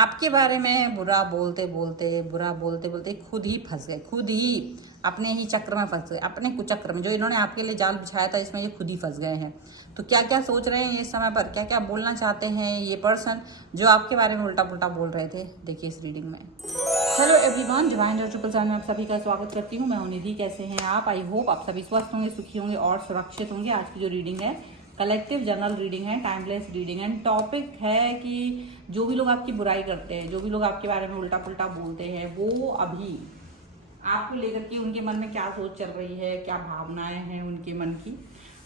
आपके बारे में बुरा बोलते बोलते खुद ही फंस गए, खुद ही अपने ही चक्र में फंस गए, अपने कुचक्र में जो इन्होंने आपके लिए जाल बिछाया था इसमें ये खुद ही फंस गए हैं। तो क्या क्या सोच रहे हैं इस समय पर, क्या क्या बोलना चाहते हैं ये पर्सन जो आपके बारे में उल्टा पुल्टा बोल रहे थे, देखिए इस रीडिंग में। हेलो एवरीवन, डिवाइन ट्रिपल में आप सभी का स्वागत करती हूँ। मैं हूं निधि। कैसे हैं आप? आई होप आप सभी स्वस्थ होंगे, सुखी होंगे और सुरक्षित होंगे। आज की जो रीडिंग है कलेक्टिव जनरल रीडिंग है, टाइमलेस रीडिंग है। टॉपिक है कि जो भी लोग आपकी बुराई करते हैं, जो भी लोग आपके बारे में उल्टा पुल्टा बोलते हैं, वो अभी आपको लेकर के उनके मन में क्या सोच चल रही है, क्या भावनाएं हैं उनके मन की,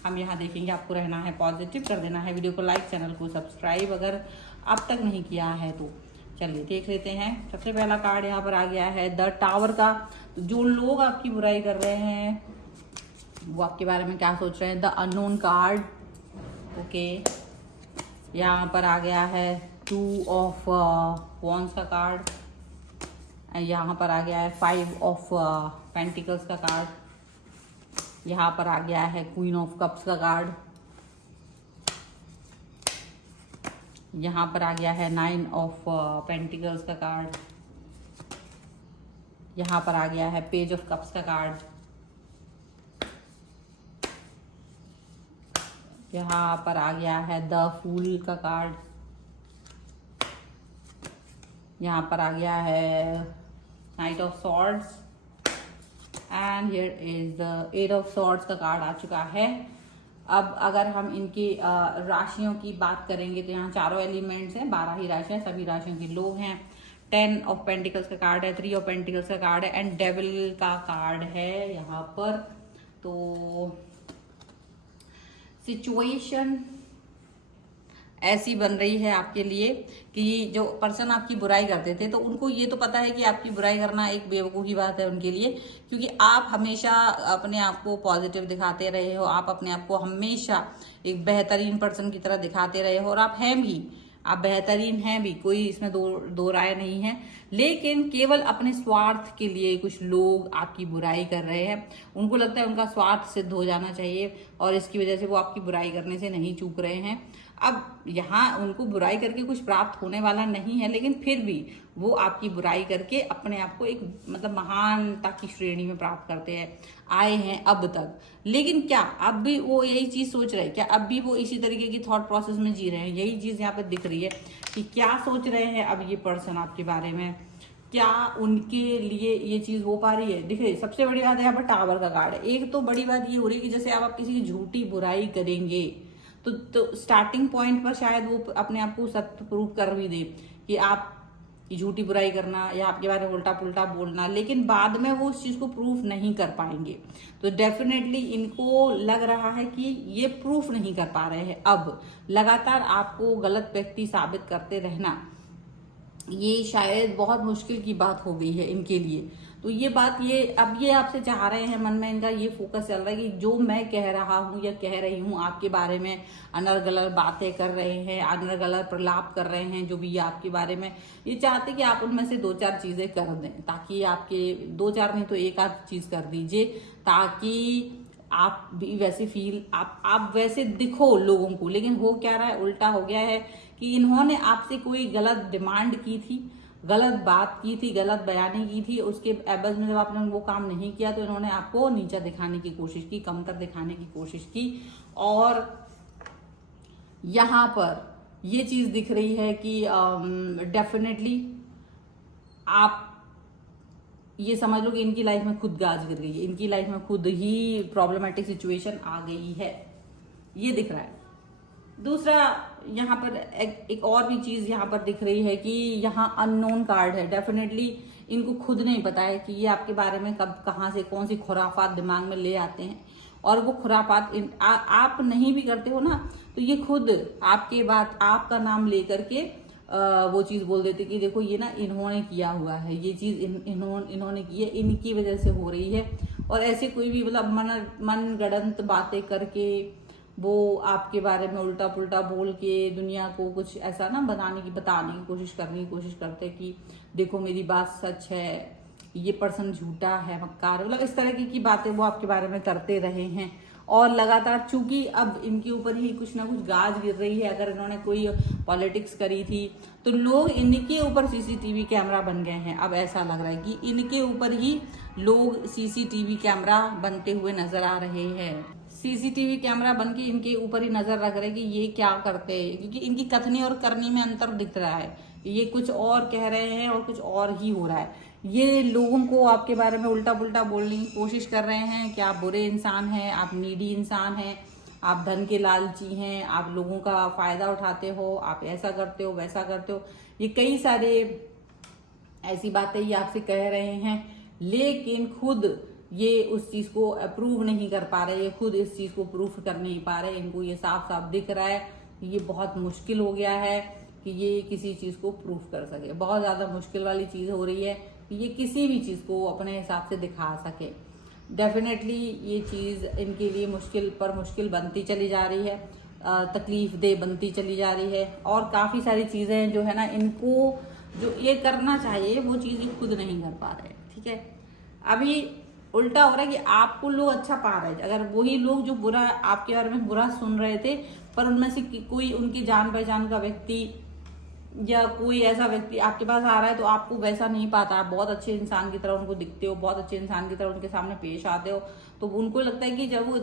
हम यहाँ देखेंगे। आपको रहना है पॉजिटिव, कर देना है वीडियो को लाइक, चैनल को सब्सक्राइब अगर अब तक नहीं किया है तो। चलिए देख लेते हैं। सबसे पहला कार्ड यहाँ पर आ गया है द टावर का। तो जो लोग आपकी बुराई कर रहे हैं वो आपके बारे में क्या सोच रहे हैं, द अननोन कार्ड। ओके, यहाँ पर आ गया है 2 ऑफ वॉन्स का कार्ड। यहाँ पर आ गया है 5 ऑफ पेंटिकल्स का कार्ड। यहाँ पर आ गया है क्वीन ऑफ कप्स का कार्ड। यहाँ पर आ गया है 9 ऑफ पेंटिकल्स का कार्ड। यहाँ पर आ गया है पेज ऑफ कप्स का कार्ड। यहाँ पर आ गया है द फूल का कार्ड। यहाँ पर आ गया है night of swords and here is the 8 of swords का कार्ड आ चुका है। अब अगर हम इनकी राशियों की बात करेंगे तो यहाँ चारों एलिमेंट्स हैं, 12 ही राशियां, सभी राशियों के लोग हैं। 10 ऑफ पेंटिकल्स का कार्ड है, 3 ऑफ पेंटिकल्स का कार्ड है एंड डेविल का कार्ड है यहाँ पर। तो सिचुएशन ऐसी बन रही है आपके लिए कि जो पर्सन आपकी बुराई करते थे तो उनको ये तो पता है कि आपकी बुराई करना एक बेवकूफ़ी बात है उनके लिए, क्योंकि आप हमेशा अपने आप को पॉजिटिव दिखाते रहे हो, आप अपने आप को हमेशा एक बेहतरीन पर्सन की तरह दिखाते रहे हो और आप हैं भी, आप बेहतरीन हैं भी, कोई इसमें दो राय नहीं है। लेकिन केवल अपने स्वार्थ के लिए कुछ लोग आपकी बुराई कर रहे हैं। उनको लगता है उनका स्वार्थ सिद्ध हो जाना चाहिए और इसकी वजह से वो आपकी बुराई करने से नहीं चूक रहे हैं। अब यहाँ उनको बुराई करके कुछ प्राप्त होने वाला नहीं है, लेकिन फिर भी वो आपकी बुराई करके अपने आप को एक मतलब महानता की श्रेणी में प्राप्त करते हैं, आए हैं अब तक। लेकिन क्या अब भी वो यही चीज सोच रहे हैं? क्या अब भी वो इसी तरीके की थॉट प्रोसेस में जी रहे हैं? यही चीज यहाँ पे दिख रही है कि क्या सोच रहे हैं अब ये पर्सन आपके बारे में, क्या उनके लिए ये चीज हो पा रही है? दिख रही है। सबसे बड़ी बात है यहाँ पर टावर का कार्ड है। एक तो बड़ी बात ये हो रही है कि जैसे आप किसी की झूठी बुराई करेंगे तो स्टार्टिंग पॉइंट पर शायद वो अपने आप को सत्य प्रूव कर भी दे कि आप झूठी बुराई करना या आपके बारे में उल्टा पुल्टा बोलना, लेकिन बाद में वो उस चीज को प्रूफ नहीं कर पाएंगे। तो डेफिनेटली इनको लग रहा है कि ये प्रूफ नहीं कर पा रहे हैं। अब लगातार आपको गलत व्यक्ति साबित करते रहना ये शायद बहुत मुश्किल की बात हो गई है इनके लिए। तो ये बात अब ये आपसे चाह रहे हैं, मन में इनका ये फोकस चल रहा है कि जो मैं कह रहा हूँ या कह रही हूँ आपके बारे में, अनर्गल बातें कर रहे हैं, अनर्गल प्रलाप कर रहे हैं, जो भी ये आपके बारे में, ये चाहते कि आप उनमें से 2-4 चीजें कर दें, ताकि आपके 2-4 नहीं तो एक आध चीज कर दीजिए, ताकि आप भी वैसे फील आप वैसे दिखो लोगों को। लेकिन हो क्या रहा है, उल्टा हो गया है कि इन्होंने आपसे कोई गलत डिमांड की थी, गलत बात की थी, गलत बयानी की थी, उसके एवज में जब आपने वो काम नहीं किया तो इन्होंने आपको नीचा दिखाने की कोशिश की, कमतर दिखाने की कोशिश की। और यहाँ पर ये चीज दिख रही है कि डेफिनेटली आप ये समझ लो कि इनकी लाइफ में खुद गाज गिर गई है, इनकी लाइफ में खुद ही प्रॉब्लमेटिक सिचुएशन आ गई है, ये दिख रहा है। दूसरा यहाँ पर एक और भी चीज यहाँ पर दिख रही है कि यहाँ अननोन कार्ड है। डेफिनेटली इनको खुद नहीं पता है कि ये आपके बारे में कब कहाँ से कौन सी खुराफात दिमाग में ले आते हैं, और वो खुराफात आप नहीं भी करते हो ना, तो ये खुद आपके बात आपका नाम लेकर के वो चीज बोल देते कि देखो ये ना इन्होंने किया हुआ है, ये चीज इन्होंने की है, इनकी वजह से हो रही है। और ऐसे कोई भी मतलब मन गढ़ंत बातें करके वो आपके बारे में उल्टा पुल्टा बोल के दुनिया को कुछ ऐसा ना बताने की कोशिश करते कि देखो मेरी बात सच है, ये पर्सन झूठा है, मक्कार, मतलब इस तरह की बातें वो आपके बारे में करते रहे हैं। और लगातार चूंकि अब इनके ऊपर ही कुछ ना कुछ गाज गिर रही है। अगर इन्होंने कोई पॉलिटिक्स करी थी तो लोग इनके ऊपर सीसीटीवी कैमरा बन गए हैं। अब ऐसा लग रहा है कि इनके ऊपर ही लोग सीसीटीवी कैमरा बनते हुए नजर आ रहे हैं। सीसीटीवी कैमरा बन के इनके ऊपर ही नजर रख रहे हैं कि ये क्या करते हैं, क्योंकि इनकी कथनी और करनी में अंतर दिख रहा है। ये कुछ और कह रहे हैं और कुछ और ही हो रहा है। ये लोगों को आपके बारे में उल्टा पुल्टा बोलने की कोशिश कर रहे हैं कि आप बुरे इंसान हैं, आप नीडी इंसान हैं, आप धन के लालची हैं, आप लोगों का फायदा उठाते हो, आप ऐसा करते हो वैसा करते हो। ये कई सारे ऐसी बातें ये आपसे कह रहे हैं, लेकिन खुद ये उस चीज को अप्रूव नहीं कर पा रहे, ये खुद इस चीज को प्रूफ कर नहीं पा रहे। इनको ये साफ साफ दिख रहा है कि ये बहुत मुश्किल हो गया है कि ये किसी चीज को प्रूफ कर सके। बहुत ज्यादा मुश्किल वाली चीज हो रही है कि ये किसी भी चीज को अपने हिसाब से दिखा सके। डेफिनेटली ये चीज इनके लिए मुश्किल पर मुश्किल बनती चली जा रही है, तकलीफ दे बनती चली जा रही है। और काफी सारी चीजें जो है ना, इनको जो ये करना चाहिए वो चीज ये खुद नहीं कर पा रहे। ठीक है, अभी उल्टा हो रहा है कि आपको लोग अच्छा पा रहे हैं। अगर वही लोग जो बुरा आपके बारे में बुरा सुन रहे थे, पर उनमें से कोई उनकी जान पहचान का व्यक्ति या कोई ऐसा व्यक्ति आपके पास आ रहा है तो आपको वैसा नहीं पाता। आप बहुत अच्छे इंसान की तरह उनको दिखते हो, बहुत अच्छे इंसान की तरह उनके सामने पेश आते हो, तो उनको लगता है कि जब वो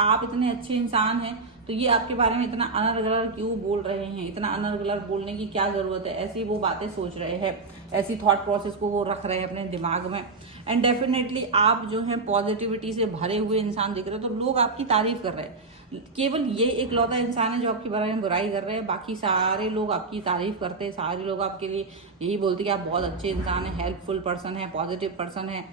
आप इतने अच्छे इंसान हैं तो ये आपके बारे में इतना अनर्गलर क्यों बोल रहे हैं, इतना अनर्गलर बोलने की क्या जरूरत है। ऐसी वो बातें सोच रहे हैं, ऐसी थॉट प्रोसेस को वो रख रहे हैं अपने दिमाग में। एंड डेफिनेटली आप जो है पॉजिटिविटी से भरे हुए इंसान दिख रहे हो, तो लोग आपकी तारीफ कर रहे हैं। केवल ये एक लौता इंसान है जो आपके बारे में बुराई कर रहे हैं, बाकी सारे लोग आपकी तारीफ करते हैं। सारे लोग आपके लिए यही बोलते हैं कि आप बहुत अच्छे इंसान हैं, हेल्पफुल पर्सन है, पॉजिटिव पर्सन है।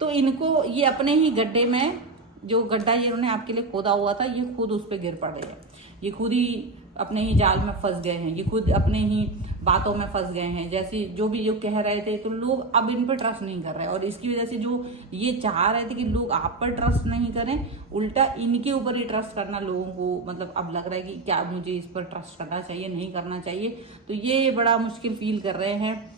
तो इनको ये अपने ही गड्ढे में, जो गड्ढा ये उन्होंने आपके लिए खोदा हुआ था, ये खुद उस पर गिर पड़े हैं। ये खुद ही अपने ही जाल में फंस गए हैं, ये खुद अपने ही बातों में फंस गए हैं। जैसे जो भी जो कह रहे थे तो लोग अब इन पर ट्रस्ट नहीं कर रहे, और इसकी वजह से जो ये चाह रहे थे कि लोग आप पर ट्रस्ट नहीं करें, उल्टा इनके ऊपर ही ट्रस्ट करना लोगों को मतलब अब लग रहा है कि क्या मुझे इस पर ट्रस्ट करना चाहिए, नहीं करना चाहिए। तो ये बड़ा मुश्किल फील कर रहे हैं।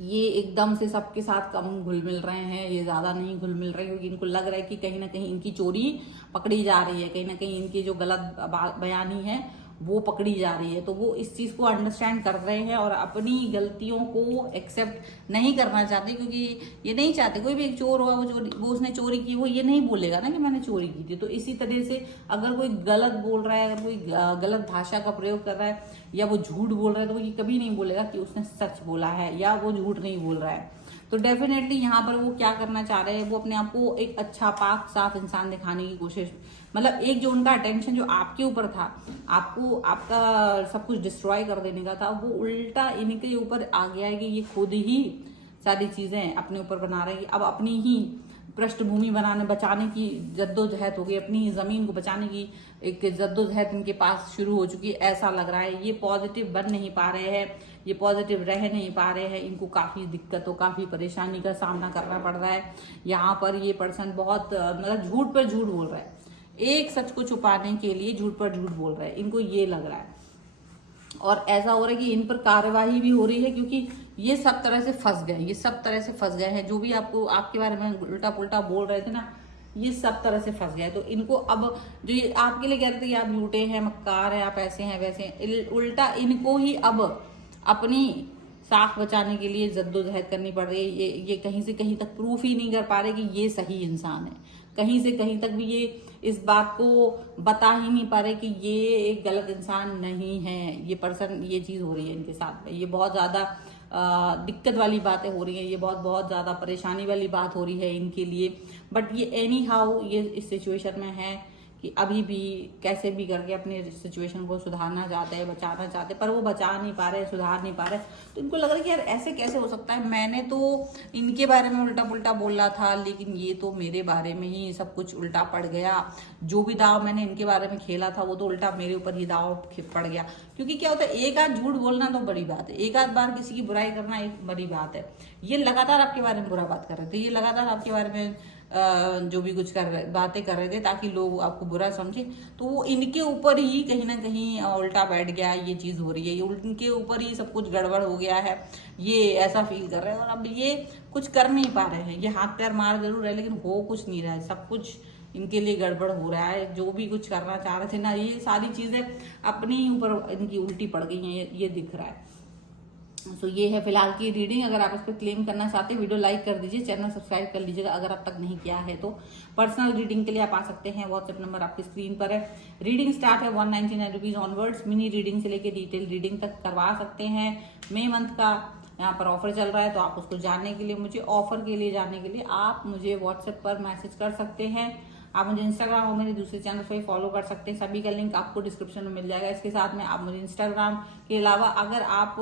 ये एकदम से सबके साथ कम घुल मिल रहे हैं, ये ज्यादा नहीं घुल मिल रहे, क्योंकि इनको लग रहा है कि कहीं ना कहीं इनकी चोरी पकड़ी जा रही है, कहीं ना कहीं इनकी जो गलत बयानी है वो पकड़ी जा रही है। तो वो इस चीज को अंडरस्टैंड कर रहे हैं और अपनी गलतियों को एक्सेप्ट नहीं करना चाहते, क्योंकि ये नहीं चाहते कोई भी एक चोर होगा, वो उसने चोरी की, वो ये नहीं बोलेगा ना कि मैंने चोरी की थी। तो इसी तरह से अगर कोई गलत बोल रहा है, अगर कोई गलत भाषा का प्रयोग कर रहा है या वो झूठ बोल रहा है, तो वो ये कभी नहीं बोलेगा कि उसने सच बोला है या वो झूठ नहीं बोल रहा है। तो डेफिनेटली यहाँ पर वो क्या करना चाह रहे हैं, वो अपने आप को एक अच्छा पाक साफ इंसान दिखाने की कोशिश, मतलब एक जो उनका अटेंशन जो आपके ऊपर था, आपको आपका सब कुछ डिस्ट्रॉय कर देने का था, वो उल्टा इनके ऊपर आ गया है कि ये खुद ही सारी चीजें अपने ऊपर बना रहे हैं। अब अपनी ही पृष्ठभूमि बचाने की जद्दोजहद हो गई, अपनी जमीन को बचाने की एक जद्दोजहद इनके पास शुरू हो चुकी है, ऐसा लग रहा है। ये पॉजिटिव बन नहीं पा रहे हैं, ये पॉजिटिव रह नहीं पा रहे हैं, इनको काफी दिक्कतों काफी परेशानी का सामना करना पड़ रहा है। यहाँ पर ये पर्सन बहुत मतलब झूठ पर झूठ बोल रहा है, एक सच को छुपाने के लिए झूठ पर झूठ बोल रहा है, इनको ये लग रहा है। और ऐसा हो रहा है कि इन पर कार्यवाही भी हो रही है, क्योंकि ये सब तरह से फंस गए, ये सब तरह से फंस गए हैं। जो भी आपको आपके बारे में उल्टा पुल्टा बोल रहे थे ना, ये सब तरह से फंस गए। तो इनको अब जो ये आपके लिए कह रहे थे कि आप झूठे हैं, मक्कार हैं, आप ऐसे हैं वैसे हैं, उल्टा इनको ही अब अपनी साख बचाने के लिए जद्दोजहद करनी पड़ रही है। ये कहीं से कहीं तक प्रूफ ही नहीं कर पा रहे कि ये सही इंसान है, कहीं से कहीं तक भी ये इस बात को बता ही नहीं पा रहे कि ये एक गलत इंसान नहीं है, ये पर्सन, ये चीज हो रही है इनके साथ में। ये बहुत ज्यादा दिक्कत वाली बातें हो रही है, ये बहुत बहुत ज्यादा परेशानी वाली बात हो रही है इनके लिए। बट ये एनी हाउ ये इस सिचुएशन में है कि अभी भी कैसे भी करके अपने सिचुएशन को सुधारना चाहते हैं, बचाना चाहते हैं, पर वो बचा नहीं पा रहे, सुधार नहीं पा रहे। तो इनको लग रहा है कि यार ऐसे कैसे हो सकता है, मैंने तो इनके बारे में उल्टा पुल्टा बोला था, लेकिन ये तो मेरे बारे में ही सब कुछ उल्टा पड़ गया। जो भी दाव मैंने इनके बारे में खेला था वो तो उल्टा मेरे ऊपर ही दाव पड़ गया। क्योंकि क्या होता है, एक आध झूठ बोलना तो बड़ी बात है, एक आध बार किसी की बुराई करना एक बड़ी बात है। ये लगातार आपके बारे में बुरा बात कर रहे थे, ये लगातार आपके बारे में जो भी कुछ बातें कर रहे थे ताकि लोग आपको बुरा समझे। तो वो इनके ऊपर ही कहीं ना कहीं उल्टा बैठ गया, ये चीज हो रही है, ये इनके ऊपर ही सब कुछ गड़बड़ हो गया है, ये ऐसा फील कर रहे हैं। और अब ये कुछ कर नहीं पा रहे हैं, ये हाथ पैर मार जरूर है लेकिन हो कुछ नहीं रहा है, सब कुछ इनके लिए गड़बड़ हो रहा है, जो भी कुछ करना चाह रहे थे ना, ये सारी चीजें अपने ही ऊपर इनकी उल्टी पड़ गई हैं, ये दिख रहा है। तो ये है फिलहाल की रीडिंग। अगर आप इस पर क्लेम करना चाहते हैं, वीडियो लाइक कर दीजिए, चैनल सब्सक्राइब कर लीजिएगा अगर अब तक नहीं किया है तो। पर्सनल रीडिंग के लिए आप आ सकते हैं, व्हाट्सएप नंबर आपकी स्क्रीन पर है। रीडिंग स्टार्ट है 199 रुपीज ऑनवर्ड्स। मिनी रीडिंग से लेकर डिटेल रीडिंग तक करवा सकते हैं। मई मंथ का यहाँ पर ऑफर चल रहा है, तो आप उसको जानने के लिए, मुझे ऑफर के लिए जानने के लिए आप मुझे व्हाट्सएप पर मैसेज कर सकते हैं। आप मुझे इंस्टाग्राम और मेरे दूसरे चैनल पर फॉलो कर सकते हैं, सभी का लिंक आपको डिस्क्रिप्शन में मिल जाएगा। इसके साथ में आप मुझे इंस्टाग्राम के अलावा अगर आप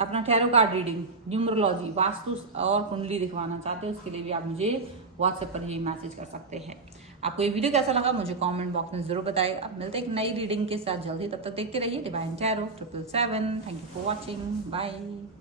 अपना tarot card reading, numerology, vastu और कुंडली दिखवाना चाहते हैं, उसके लिए भी आप मुझे व्हाट्सएप पर ही मैसेज कर सकते हैं। आपको ये वीडियो कैसा लगा मुझे कमेंट बॉक्स में जरूर बताइए। अब मिलते हैं एक नई रीडिंग के साथ जल्दी, तब तक देखते रहिए divine tarot 777। Thank you for watching, bye.